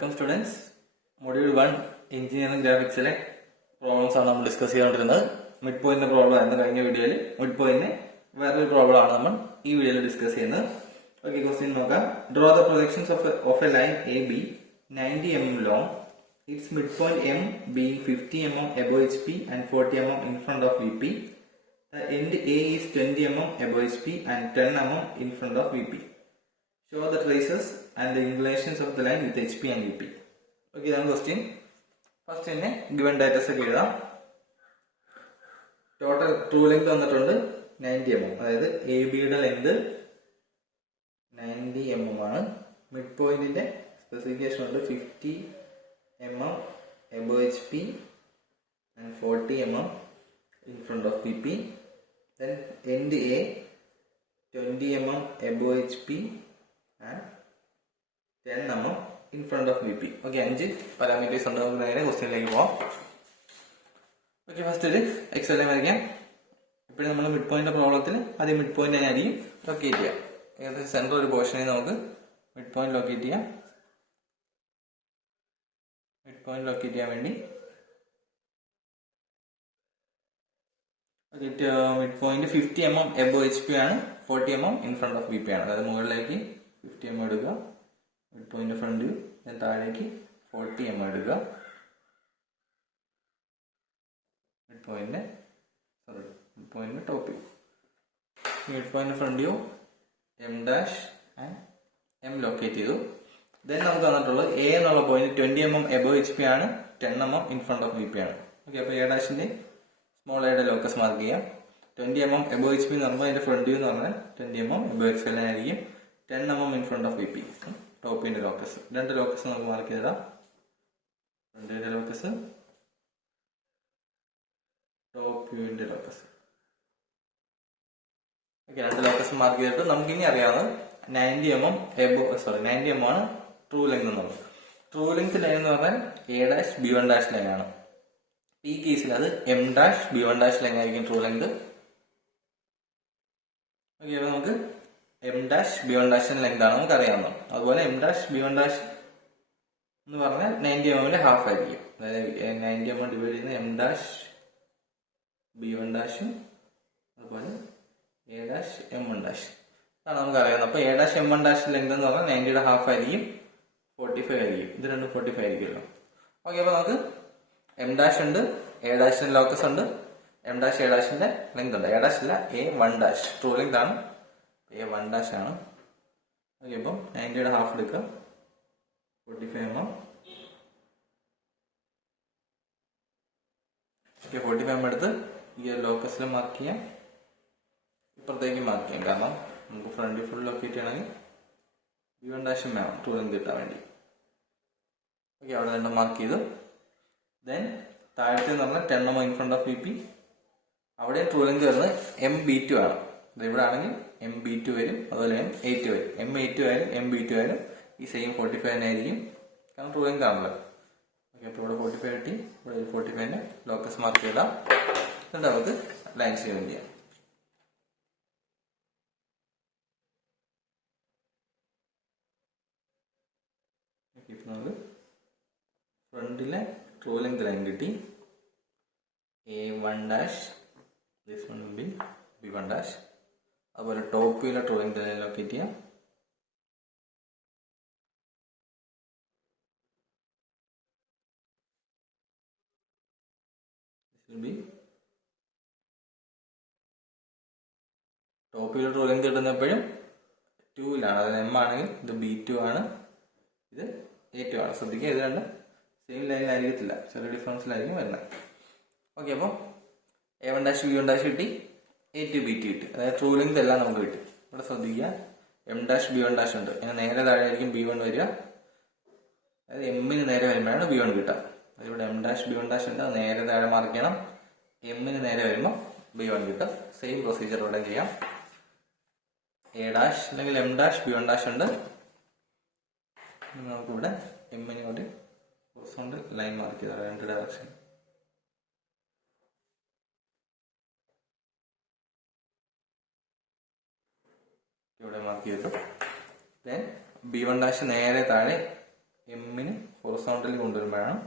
Welcome students. Module 1 engineering ഗ്രാഫിക്സിലെ problems ആണ് നമ്മൾ ഡിസ്കസ് ചെയ്തുകൊണ്ടിരുന്നത്. മിഡ് പോയിന്റ് പ്രോബ്ലം ആയിരുന്നു കഴിഞ്ഞ വീഡിയോയിൽ. മിഡ് പോയിന്റിന് വേറൊരു പ്രോബ്ലം ആണ് നമ്മൾ ഈ വീഡിയോയിൽ ഡിസ്കസ് ചെയ്യുന്നത്. ഓക്കെ, ക്വസ്റ്റ്യൻ നോക്കാം. Draw the projections of A line A B 90 mm long, its midpoint M being 50 mm above HP and 40 mm in front of VP. The end A is 20 mm above HP and 10 mm in front of VP. Show the traces and the inclinations of the line with HP and VP. Okay, ഇതാണ് question. First തന്നെ given ഡാറ്റസ് ഒക്കെ എഴുതാം. Total true length വന്നിട്ടുണ്ട് 90 mm, അതായത് A ബിയുടെ length 90 mm ആണ്. Mid പോയിന്റിന്റെ specification ഉണ്ട് 50 mm above HP and 40 mm in front of VP. Then end A 20 mm above HP and 10 mm in front of VP. Okay, 5 parameters ഉണ്ട്. നമുക്ക് നേരെ ക്വസ്റ്റ്യനിലേക്ക് പോവാം. ഓക്കെ, ഫസ്റ്റ് ഇത് എക്സൽ വരയ്ക്കാം. ഇപ്പോഴും നമ്മൾ മിഡ് പോയിന്റ് പ്രോബ്ലത്തിൽ ആദ്യം മിഡ് പോയിന്റ് തന്നെ ആയിരിക്കും ലൊക്കേറ്റ് ചെയ്യാം. ഏകദേശം സെൻട്രൽ ഒരു പോർഷനിൽ നമുക്ക് മിഡ് പോയിന്റ് ലൊക്കേറ്റ് ചെയ്യാം. മിഡ് പോയിന്റ് ലൊക്കേറ്റ് ചെയ്യാൻ വേണ്ടി mid point 50 mm above HP ആണ്, 40 mm in front of VP ആണ്. അതായത് മുകളിലേക്ക് 50 mm എടുക്കുക, മിഡ് പോയിന്റ് ഫ്രണ്ട് വ്യൂ, താഴേക്ക് 40 mm എടുക്കുക. Mid point top view, mid point front view M dash and M locate ചെയ്തു. ദെൻ നമുക്ക് തന്നിട്ടുള്ളത് എ എന്നുള്ള പോയിന്റ് 20 mm above HP ആണ്, 10 mm in front of VP ആണ്. ഓക്കെ, അപ്പോൾ എ ഡാഷിന്റെ സ്മോൾ എയുടെ ലോക്കസ് മാർക്ക് ചെയ്യാം. 20 mm above HP എന്ന് പറയുമ്പോൾ അതിന്റെ ഫ്രണ്ട് വ്യൂ എന്ന് പറഞ്ഞാൽ 20 mm above HP ആയിരിക്കും. 10 mm in front of VP, top വ്യൂന്റെ ലോക്കസ്. രണ്ട് ലോക്കസ് നമുക്ക് മാർക്ക് ചെയ്തിടാം. ഫ്രണ്ട് വ്യൂന്റെ ലോക്കസ്, ടോപ്പ് വ്യൂവിന്റെ ലോക്കസ്. ഓക്കെ, രണ്ട് ലോക്കസ് മാർക്ക് ചെയ്തിട്ട് നമുക്ക് ഇനി അറിയാവുന്നത് 90 mm ആണ് ട്രൂ ലെങ്ത് എന്നുള്ളത്. ട്രൂ ലെങ്ത് ലൈൻ എന്ന് പറഞ്ഞാൽ A dash B1 dash line ആണ്. ഈ കേസിൽ അത് M dash B1 dash line ആയിരിക്കും ട്രൂ ലെങ്ത്. ഓക്കെ, അപ്പൊ നമുക്ക് M ഡാഷ് B1 ഡാഷിന്റെ ലെങ്ത് ആണ് നമുക്ക് അറിയാവുന്നത്. അതുപോലെ M ഡാഷ് B1 ഡാഷ് എന്ന് പറഞ്ഞാൽ 90 mm ഹാഫ് ആയിരിക്കും. അതായത് 90 mm ഡിവൈഡ് ചെയ്യുന്ന M ഡാഷ് B1 ഡാഷും അതുപോലെ എ ഡാഷ് M1 ഡാഷ് അതാണ് നമുക്ക് അറിയാവുന്നത്. അപ്പൊ A dash M1 dash length എന്ന് പറഞ്ഞാൽ 90യുടെ ഹാഫ് ആയിരിക്കും, 45 ആയിരിക്കും. ഇത് രണ്ടും 45 ആയിരിക്കുമല്ലോ. ഓക്കെ, അപ്പൊ നമുക്ക് M ഡാഷ് ഉണ്ട്, എ ഡാഷിന്റെ ലോക്കസ് ഉണ്ട്, M ഡാഷ് എ ഡാഷിന്റെ ലെങ്ത് ഉണ്ട്. എ ഡാഷ് അല്ല, A1 ഡാഷ് ട്രൂ ലെങ്ത് ആണ്, A1 ഡാഷ് ആണ്. ഓക്കെ, അപ്പം 90യുടെ ഹാഫ് എടുക്കുക, 45 mm. ഓക്കെ, 45 mm എടുത്ത് ഈ ലോക്കസിൽ മാർക്ക് ചെയ്യാം, ഇപ്പുറത്തേക്ക് മാർക്ക് ചെയ്യാം. കാരണം നമുക്ക് ഫ്രണ്ട് ഫുൾ ലൊക്കേറ്റ് ചെയ്യണമെങ്കിൽ B1 ഡാഷും വേണം ട്രൂ ലെങ്ത് കിട്ടാൻ വേണ്ടി. ഓക്കെ, അവിടെ രണ്ടും മാർക്ക് ചെയ്തു. ദെൻ താഴത്തെ എന്ന് പറഞ്ഞാൽ 10 mm in front of VP. അവിടെ ട്രൂ ലെങ്ത് വരുന്നത് MB2 ആണ്. ഇവിടെ ആണെങ്കിൽ MB2 വരും, അതുപോലെ M8 വരും. M8 ആയാലും MB2 ആയാലും ഈ സെയിം 45 തന്നെ ആയിരിക്കും, കാരണം ട്രൂ ലെങ്ത് ആണല്ലോ. ഓക്കെ, അപ്പോൾ ഇവിടെ 45 കിട്ടി, ഇവിടെ 45ന്റെ ലോക്കസ് മാർക്ക് ചെയ്താൽ എന്നിട്ട് നമുക്ക് ലൈൻ ചെയ്യാൻ ചെയ്യാം. ഇപ്പം നമുക്ക് ഫ്രണ്ടിലെ ട്രൂ ലെങ്ത് ലൈൻ കിട്ടി, A1 dash, this one will be B1 dash. അതുപോലെ ടോപ്പ് വ്യൂയിലെ ട്രൂ ലെങ്ത് ലൈൻ ലൊക്കേറ്റ് ചെയ്യാം. ടോപ്പ് വ്യൂയിലെ ട്രൂ ലെങ്ത് കിട്ടുന്നപ്പോഴും 2ലാണ്, അതായത് M ആണെങ്കിൽ ഇത് B2 ആണ്, ഇത് A2 ആണ്. ശ്രദ്ധിക്കുക, ഇത് രണ്ടും സെയിം ലൈനിലായിരിക്കത്തില്ല, ചെറിയ ഡിഫറൻസിലായിരിക്കും വരുന്നത്. ഓക്കെ, അപ്പോൾ A1 ഡാഷ് B1 ഡാഷ് കിട്ടി, A2 B2 കിട്ടി. അതായത് ട്രൂ ലെങ്ത് എല്ലാം നമുക്ക് കിട്ടി. ഇവിടെ ശ്രദ്ധിക്കുക, M ഡാഷ് B1 ഡാഷ് ഉണ്ട്, ഇങ്ങനെ നേരെ താഴെ ആയിരിക്കും B1 വരിക. അതായത് എമ്മിന് നേരെ വരുമ്പോഴാണ് B1 കിട്ടുക. അതായത് ഇവിടെ M ഡാഷ് B1 ഡാഷ് ഉണ്ട്, അത് നേരെ താഴെ മാർക്ക് ചെയ്യണം. എമ്മിന് നേരെ വരുമ്പോൾ B1 കിട്ടും. സെയിം പ്രൊസീജിയർ ഇവിടെ ചെയ്യാം. എ ഡാഷ് അല്ലെങ്കിൽ M ഡാഷ് B1 ഡാഷ് ഉണ്ട്, നമുക്കിവിടെ എമ്മിന് കൂടി ഹൊറിസോണ്ടൽ ലൈൻ മാർക്ക് ചെയ്താൽ രണ്ട് ഡയറക്ഷൻ. ഇവിടെ മാർക്ക് ചെയ്തു. ദെൻ B1 ഡാഷ് നേരെ താഴെ എമ്മിന് ഹൊറിസോണ്ടലി കൊണ്ടുവരുമ്പോഴാണ്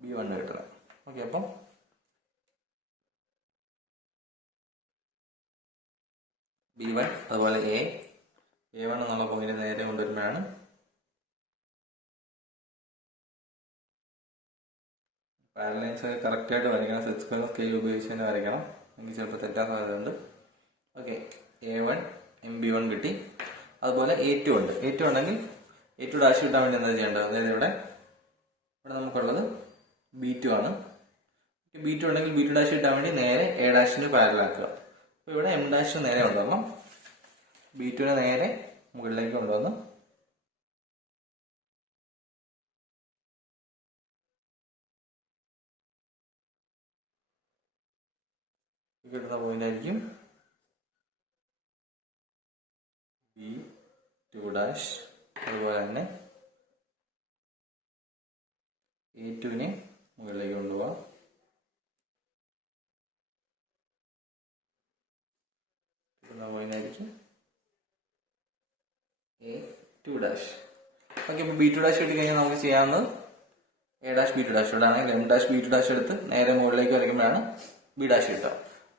B1 കിട്ടുന്നത്. ഓക്കെ, അപ്പം B1 അതുപോലെ A1 എന്നുള്ള പോയിന്റ് നേരെ കൊണ്ടുവരുമ്പോഴാണ് പാരലൈൻസ് കറക്റ്റായിട്ട് വരയ്ക്കണം. സെറ്റ് സ്കെയിൽ ഉപയോഗിച്ച് തന്നെ വരയ്ക്കണം, എനിക്ക് ചിലപ്പോൾ തെറ്റാൻ സാധ്യതയുണ്ട്. ഓക്കെ, A1 MB1 കിട്ടി. അതുപോലെ A2 ഉണ്ട്. A2 ഉണ്ടെങ്കിൽ A2 ഡാഷ് കിട്ടാൻ വേണ്ടി എന്താ ചെയ്യേണ്ടത്? അതായത് ഇവിടെ നമുക്കുള്ളത് B2 ആണ്. B2 ഉണ്ടെങ്കിൽ B2 ഡാഷ് കിട്ടാൻ വേണ്ടി നേരെ A ഡാഷിന് പാരലാക്കുക. അപ്പോൾ ഇവിടെ M ഡാഷിന് നേരെ കൊണ്ടുവരണം. B2നെ നേരെ മുകളിലേക്ക് കൊണ്ടുവന്ന് കിട്ടുന്ന പോയിന്റ് ആയിരിക്കും B2 ഡാഷ്. അതുപോലെ തന്നെ A2നെ മുകളിലേക്ക് കൊണ്ടുപോകാം. കിട്ടുന്ന പോയിന്റ് ആയിരിക്കും A2 ഡാഷ്. ഓക്കെ, അപ്പോൾ B2 ഡാഷ് കിട്ടി കഴിഞ്ഞാൽ നമുക്ക് ചെയ്യാവുന്നത് A ഡാഷ് B2 ഡാഷ്. ഇവിടെ ആണെങ്കിൽ M ഡാഷ് B2 ഡാഷ് എടുത്ത് നേരെ മുകളിലേക്ക് വരയ്ക്കുമ്പോഴാണ് B ഡാഷ് കിട്ടുക.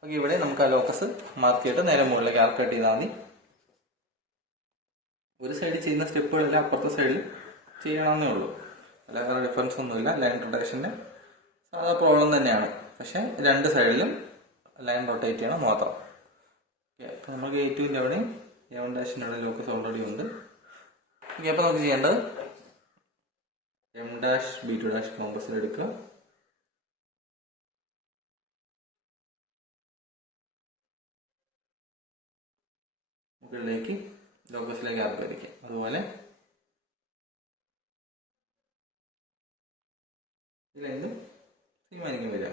ഓക്കെ, ഇവിടെ നമുക്ക് ആ ലോക്കസ് മാർക്ക് ചെയ്തിട്ട് നേരെ മുകളിലേക്ക് ആർക്ക് കട്ട് ചെയ്താൽ മതി. ഒരു സൈഡിൽ ചെയ്യുന്ന സ്റ്റെപ്പുകളെല്ലാം അപ്പുറത്തെ സൈഡിൽ ചെയ്യണമെന്നേ ഉള്ളൂ, അല്ലാതെ വേറെ ഡിഫറൻസ് ഒന്നുമില്ല. ലൈൻ റൊട്ടേഷൻ്റെ സാധാ പ്രോബ്ലം തന്നെയാണ്, പക്ഷേ രണ്ട് സൈഡിലും ലൈൻ റൊട്ടേറ്റ് ചെയ്യണം മാത്രം. ഓക്കെ, അപ്പോൾ നമുക്ക് A2ൻ്റെ അവിടെയും A1 ഡാഷിൻ്റെ അവിടെ ലോക്കസ് ഓൾറെഡി ഉണ്ട്. ഓക്കെ, അപ്പോൾ നമുക്ക് ചെയ്യേണ്ടത് M ഡാഷ് B2 ഡാഷ് കോമ്പസിൽ എടുക്കുക. മുകളിലേക്ക് ലോക്കസിലേക്ക് ആർക്ക് വരയ്ക്കാം. അതുപോലെ ഇതിലെന്തും തീരുമാനിക്കാൻ വരിക.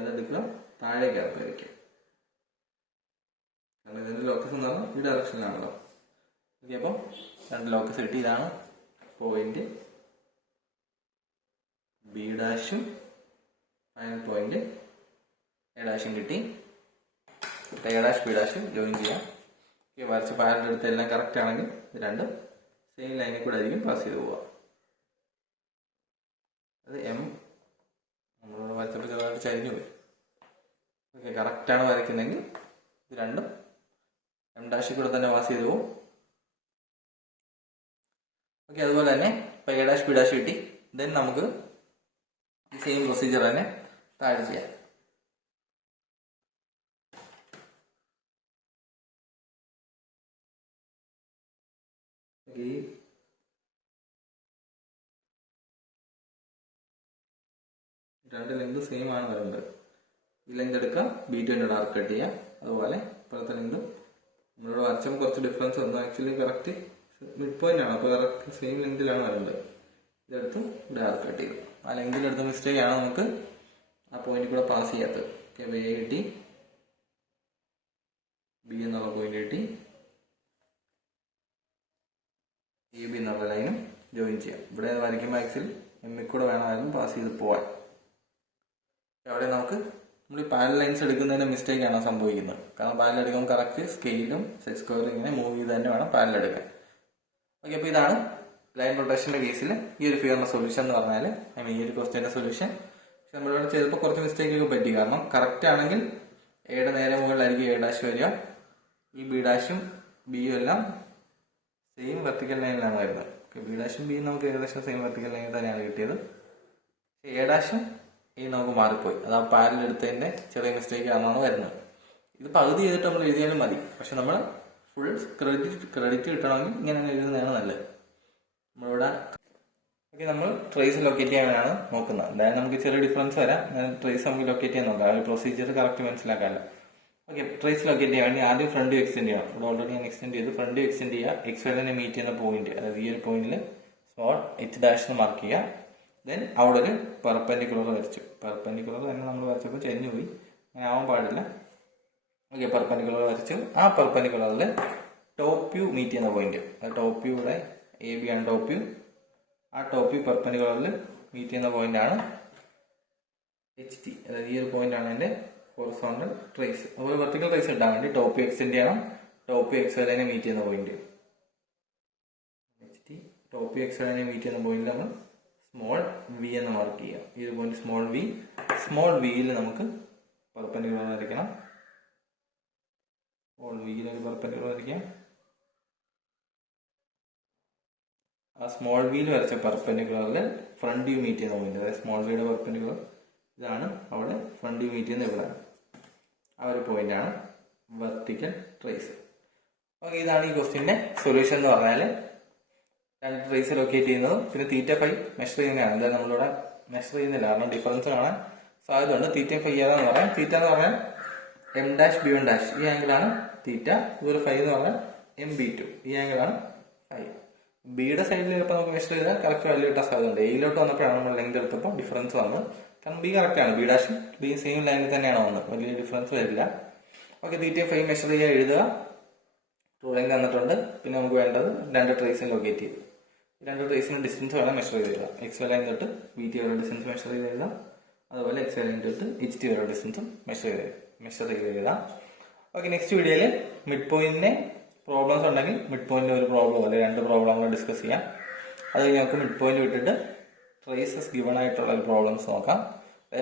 അതെടുക്കുക, താഴേക്ക് ആർക്ക് വരയ്ക്കാം. കാരണം ഇതിൻ്റെ ലോക്കസ് എന്ന് പറഞ്ഞാൽ ഈ ഡയറക്ഷനിലാണല്ലോ. ഓക്കെ, അപ്പം രണ്ട് ലോക്കസ് കിട്ടി. ഇതാണ് പോയിന്റ് B ഡാഷും ഫൈനൽ പോയിന്റ് A ഡാഷും കിട്ടി. A dash B dash join ചെയ്യാം. ഓക്കെ, വരച്ച പാരൻ്റെ അടുത്ത് എല്ലാം കറക്റ്റ് ആണെങ്കിൽ ഇത് രണ്ടും സെയിം ലൈനിൽ കൂടെ ആയിരിക്കും പാസ് ചെയ്ത് പോവുക. അത് M നമ്മളിവിടെ വരച്ചപ്പോൾ ചെറുതായിട്ട് ചരിഞ്ഞു പോയി. ഓക്കെ, കറക്റ്റാണ് വരയ്ക്കുന്നതെങ്കിൽ ഇത് രണ്ടും M ഡാഷിൽ കൂടെ തന്നെ പാസ് ചെയ്ത് പോകും. ഓക്കെ, അതുപോലെ തന്നെ ഇപ്പോൾ A ഡാഷ് B ഡാഷ് കിട്ടി. ദെൻ നമുക്ക് ഈ സെയിം പ്രൊസീജിയർ തന്നെ താഴെ ചെയ്യാം. ഈ രണ്ട് ലെങ്ത് സെയിം ആണ് വരുന്നത്. ഈ ലെങ്ത് എടുക്കാം, B2ൻ്റെ ആർക്ക് കട്ട് ചെയ്യാം. അതുപോലെ ഇപ്പോഴത്തെ ലെങ്ത് നമ്മളിവിടെ വരച്ചപ്പോൾ കുറച്ച് ഡിഫറൻസ് വന്നു. ആക്ച്വലി കറക്റ്റ് മിഡ് പോയിന്റ് ആണ്, അപ്പോൾ കറക്റ്റ് സെയിം ലെങ്തിലാണ് വരുന്നത്. ഇതെടുത്ത് ഇവിടെ ആർക്ക് കട്ട് ചെയ്തു. ആ ലെങ്തിലെടുത്ത മിസ്റ്റേക്ക് ആണ് നമുക്ക് ആ പോയിന്റ് കൂടെ പാസ് ചെയ്യാത്തത്. ഓക്കെ, അപ്പോൾ A കിട്ടി, B എന്നുള്ള പോയിന്റ് കിട്ടി, AB എന്നുള്ള ലൈനും ജോയിൻ ചെയ്യാം. ഇവിടെ വരയ്ക്കുമ്പോൾ ആക്ച്വലി എമ്മിൽ കൂടെ വേണമായിരുന്നു പാസ് ചെയ്ത് പോവാൻ. അവിടെ നമുക്ക് നമ്മൾ ഈ പാരൽ ലൈൻസ് എടുക്കുന്നതിൻ്റെ മിസ്റ്റേക്കാണ് സംഭവിക്കുന്നത്. കാരണം പാരൽ എടുക്കുമ്പോൾ കറക്റ്റ് സ്കെയിലും സെറ്റ് സ്ക്വയറും ഇങ്ങനെ മൂവ് ചെയ്ത് തന്നെ വേണം പാരൽ എടുക്കാൻ. ഓക്കെ, അപ്പോൾ ഇതാണ് ലൈൻ റൊട്ടേഷൻ്റെ കേസിൽ ഈ ഒരു ഫിഗറിൻ്റെ സൊല്യൂഷൻ എന്ന് പറഞ്ഞാൽ, ഈ ഒരു ക്വസ്റ്റ്യൻ്റെ സൊല്യൂഷൻ. പക്ഷെ നമ്മളിവിടെ ചെയ്തപ്പോൾ കുറച്ച് മിസ്റ്റേക്കൊക്കെ പറ്റി. കാരണം കറക്റ്റ് ആണെങ്കിൽ എയുടെ നേരെ മുകളിലായിരിക്കും A ഡാഷ് വരിക. ഈ B ഡാഷും ബിയും എല്ലാം സെയിം വെർട്ടിക്കൽ ലൈനിലാണ് വരുന്നത്. B ഡാഷും ബിയും നമുക്ക് ഏകദേശം സെയിം വെർട്ടിക്കൽ ലൈനിൽ തന്നെയാണ് കിട്ടിയത്. A ഡാഷും നമുക്ക് മാറിപ്പോയി. അത് ആ പാരൽ എടുത്തതിൻ്റെ ചെറിയ മിസ്റ്റേക്ക് ആണെന്നാണ് വരുന്നത്. ഇത് പകുതി ചെയ്തിട്ട് നമ്മൾ എഴുതിയാലും മതി, പക്ഷെ നമ്മൾ ഫുൾ ക്രെഡിറ്റ് കിട്ടണമെങ്കിൽ ഇങ്ങനെ എഴുതുന്നതാണ് നല്ലത്. നമ്മളിവിടെ ഓക്കെ, നമ്മൾ ട്രേസ് ലൊക്കേറ്റ് ചെയ്യാനാണ് നോക്കുന്നത്. അതായത് നമുക്ക് ചെറിയ ഡിഫറൻസ് വരാം, ട്രേസ് നമുക്ക് ലൊക്കേറ്റ് ചെയ്യാൻ നോക്കാം. ആ ഒരു പ്രൊസീജിയർ കറക്റ്റ് മനസ്സിലാക്കാമല്ലോ. ഓക്കെ, ട്രേസ് ലൊക്കേറ്റ് ചെയ്യാൻ വേണ്ടി ആദ്യം ഫ്രണ്ട് വ്യൂ എക്സ്റ്റെൻഡ് ചെയ്യണം. ഇവിടെ ഓൾറെഡി ഞാൻ എക്സ്റ്റെൻഡ് ചെയ്തു. ഫ്രണ്ട് വ്യൂ എക്സ്റ്റെൻഡ് ചെയ്യുക, XYനെ മീറ്റ് ചെയ്യുന്ന പോയിന്റ്, അതായത് ഈ ഒരു പോയിന്റിൽ സ്മോൾ H ഡാഷ് എന്ന് മാർക്ക് ചെയ്യുക. ദെൻ അവിടെ ഒരു പെർപെൻഡിക്കുലർ വരച്ചു. പെർപെൻഡിക്കുലർ തന്നെ നമ്മൾ വരച്ചപ്പോൾ ചെരിഞ്ഞു പോയി, അങ്ങനെ ആവാൻ പാടില്ല. ഓക്കെ, പെർപെൻഡിക്കുലർ വരച്ചു. ആ പെർപെൻഡിക്കുലറിൽ ടോപ്പ് വ്യൂ മീറ്റ് ചെയ്യുന്ന പോയിന്റ്, അത് ടോപ്പ് വ്യൂ ഇവിടെ AB ആണ് ടോപ്പ് വ്യൂ. ആ ടോപ്പ് വ്യൂ പെർപെൻഡിക്കുലറിൽ മീറ്റ് ചെയ്യുന്ന പോയിന്റാണ് HT, അതായത് ഈ ഒരു പോയിന്റ് ആണ് എൻ്റെ ഹൊറിസോണ്ടൽ ട്രേസ്. അതുപോലെ വെർട്ടിക്കൽ ട്രേസ് ഇടാൻ വേണ്ടി ടോപ്പ് വ്യൂ എക്സ്റ്റെൻഡ് ചെയ്യണം. ടോപ്പ് വ്യൂ XYനെ മീറ്റ് ചെയ്യുന്ന point HT, top X Y ലൈനെ മീറ്റ് ചെയ്യുന്ന പോയിന്റ് നമ്മൾ സ്മോൾ വി എന്ന് മാർക്ക് ചെയ്യാം. ഈ ഒരു പോയിന്റ് സ്മോൾ വിയിൽ നമുക്ക് പെർപെൻഡിക്കുലർ വരയ്ക്കണം. സ്മോൾ വിയിൽ ഒരു പെർപെൻഡിക്കുലർ വരയ്ക്കാം. ആ സ്മോൾ വിയിൽ വരച്ച പെർപെൻഡിക്കുലറിൽ ഫ്രണ്ട് വ്യൂ മീറ്റ് ചെയ്യുന്ന പോയിന്റ്, അതായത് സ്മോൾ വിയുടെ പെർപെൻഡിക്കുലർ ഇതാണ്, അവിടെ ഫ്രണ്ട് വ്യൂ മീറ്റ് ചെയ്യുന്ന ഇവിടെ ആ ഒരു പോയിന്റാണ് വെർട്ടിക്കൽ ട്രേസ്. ഓക്കെ, ഇതാണ് ഈ ക്വസ്റ്റ്യന്റെ സൊല്യൂഷൻ എന്ന് പറഞ്ഞാൽ രണ്ട് ട്രേസ് ലൊക്കേറ്റ് ചെയ്യുന്നതും പിന്നെ തീറ്റ ഫൈ മെഷർ ചെയ്യുന്നതാണ്. എന്തായാലും നമ്മളിവിടെ മെഷർ ചെയ്യുന്നില്ല, കാരണം ഡിഫറൻസ് കാണാൻ സാധ്യതയുണ്ട്. തീറ്റ ഫൈ ഏതാന്ന് പറയാം. തീറ്റ എന്ന് പറഞ്ഞാൽ M dash B one dash, ഈ ആംഗിളാണ് തീറ്റ. ഇതുപോലെ ഫൈ എന്ന് പറഞ്ഞാൽ എം ബി ടു, ഈ ആംഗിളാണ് ഫൈ. ബിയുടെ സൈഡിൽ ചിലപ്പോൾ നമുക്ക് മെഷർ ചെയ്താൽ കറക്റ്റ് വാല്യൂ കിട്ടാൻ സാധ്യതയുണ്ട്. എയിലോട്ട് വന്നപ്പോഴാണ് നമ്മൾ ലെങ്ത് എടുത്തപ്പോൾ ഡിഫറൻസ് വന്നത്. കാരണം ബി കറക്റ്റ് ആണ്, ബി ഡാഷും ബി സെയിം ലൈനിൽ തന്നെയാണ് വന്നത്, വലിയ ഡിഫറൻസ് വരില്ല. ഓക്കെ, തീറ്റ ഫൈ മെഷർ ചെയ്യാൻ എഴുതുക. ട്രൂ ലെങ്ത് തന്നിട്ടുണ്ട്. പിന്നെ നമുക്ക് വേണ്ടത് രണ്ട് ട്രേസിന് ലൊക്കേറ്റ് ചെയ്യും. രണ്ട് ട്രേസിന് ഡിസ്റ്റൻസ് വേണം മെഷർ ചെയ്ത് എഴുതാം. എക്സ് വൈ ലൈൻ തൊട്ട് ബി ടി വരെ ഡിസ്റ്റൻസ് മെഷർ ചെയ്ത് എഴുതാം. അതുപോലെ എക്സ് വൈ ലൈൻ തൊട്ട് എച്ച് ടി വരെ ഡിസ്റ്റൻസും മെഷർ ചെയ്ത് എഴുതാം. ഓക്കെ, നെക്സ്റ്റ് വീഡിയോയിൽ മിഡ് പോയിന്റിനെ പ്രോബ്ലംസ് ഉണ്ടെങ്കിൽ മിഡ് പോയിന്റിൽ ഒരു പ്രോബ്ലം അല്ലെ രണ്ട് പ്രോബ്ലം നമ്മൾ ഡിസ്കസ് ചെയ്യാം. അത് കഴിഞ്ഞ് നമുക്ക് മിഡ് പോയിന്റ് വിട്ടിട്ട് ട്രേസസ് ഗിവൺ ആയിട്ടുള്ള ഒരു പ്രോബ്ലംസ് നോക്കാം.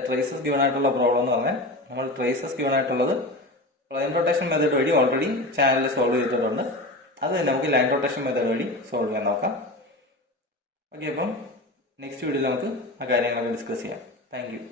ട്രേസസ് ഗിവൺ ആയിട്ടുള്ള പ്രോബ്ലം എന്ന് പറഞ്ഞാൽ നമ്മൾ ട്രേസസ് ഗിവൺ ആയിട്ടുള്ളത് പ്ലെയിൻ റൊട്ടേഷൻ മെത്തേഡ് വഴി ഓൾറെഡി ചാനലിൽ സോൾവ് ചെയ്തിട്ടുണ്ട്. അത് തന്നെ നമുക്ക് ലൈൻ റൊട്ടേഷൻ മെത്തേഡ് വഴി സോൾവ് ചെയ്യാൻ നോക്കാം. ഓക്കെ, അപ്പം നെക്സ്റ്റ് വീഡിയോയിൽ നമുക്ക് ആ കാര്യങ്ങളൊക്കെ ഡിസ്കസ് ചെയ്യാം. Thank you.